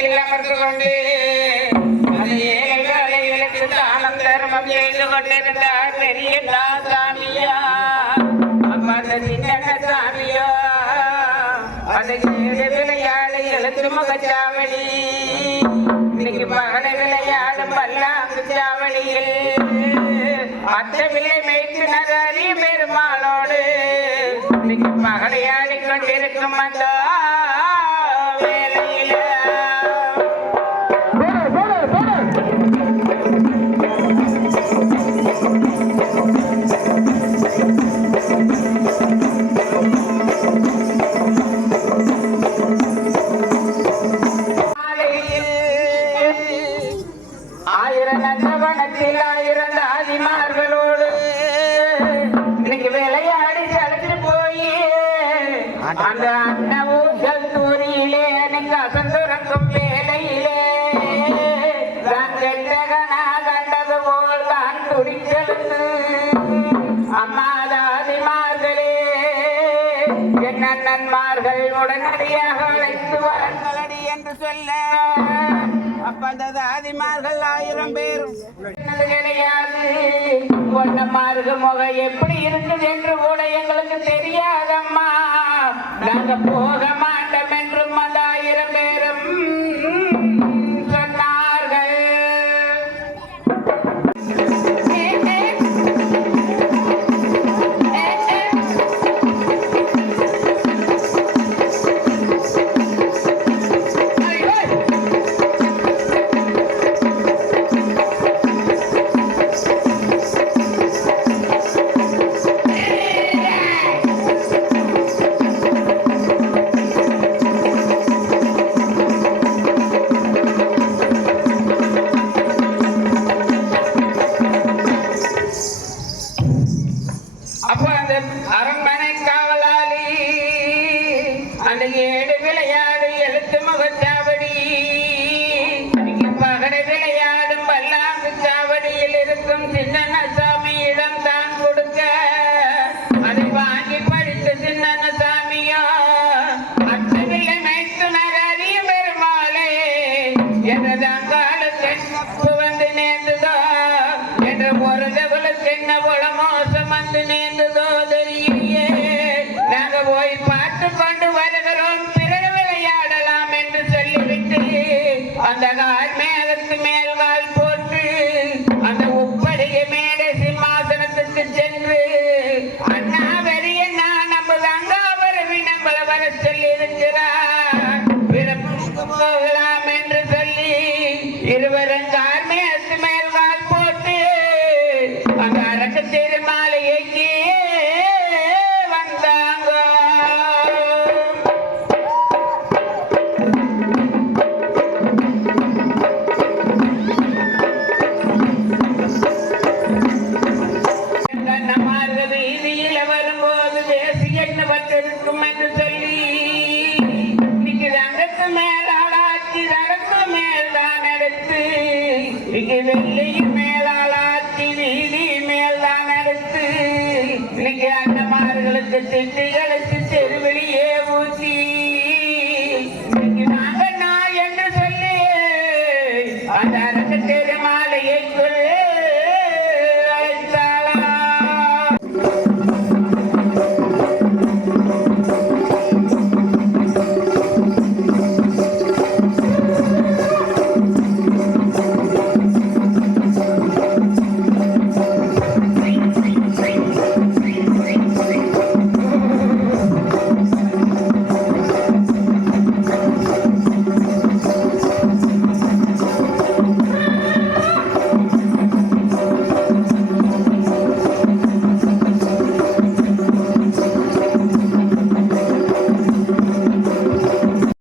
மனத்தில் அமர்ந்து கொண்டு அது ஏழை விளக்கு ஆனந்தரம் செய்து கொண்டிருந்தார் பெரிய சாமியா அந்த சின்ன சாமியா அது ஏழு விளையாடு எழுத்து முகச்சாவடி இன்னைக்கு மகன விளையாடும் பல்லாக்கு சாவடியில் பெருமாளோடு மகளையாடி கொண்டிருக்கும் அந்த நந்தவனத்தில் ஆயிரம் தாதிமார்களோடு இன்னைக்கு விளையாடி கலந்து போய் அந்த அண்ண ஊசல் தூரியிலே எனக்கு அசந்துறங்கும் வேலையிலே நான் கெட்டகனா கண்டது போல் தான் துடிச்செழுந்து அம்மா தாதிமார்களே என் உடனடியாக அழைத்து வரங்களடி என்று சொல்ல. அப்பந்ததாதிமார்கள் ஆயிரம் பேர். கிடையாது ஒன்ன மார்க முகம் எப்படி இருக்குது என்று கூட எங்களுக்கு தெரியாதம்மா. நாங்க போகமா? அந்த அரண்மனை காவலாளி அந்த ஏடு விளையாடு எழுத்து முகச்சாவடி பார்த்து வருகிறோம் பிறகு விளையாடலாம் என்று சொல்லிவிட்டு அந்த கால் மேலத்து மேல் கால் போட்டு அந்த உப்படைய மேலே சிம்மாசனத்துக்கு சென்று அண்ணா வெறிய நான் நம்ம அங்காவரவி நம்மள வர சொல்லி இருக்கிறார் போகலாம் இன்னைக்கு வெள்ளியின் மேலாளாத்தி நீதி மேல் தான் அடுத்து இன்னைக்கு அண்ணமார்களுக்கு திண்டுகளுக்கு தெருவெளியே ஊசி. நாங்க நான் என்று சொல்லி அந்த அரசு தெருமாலையை சொல்ல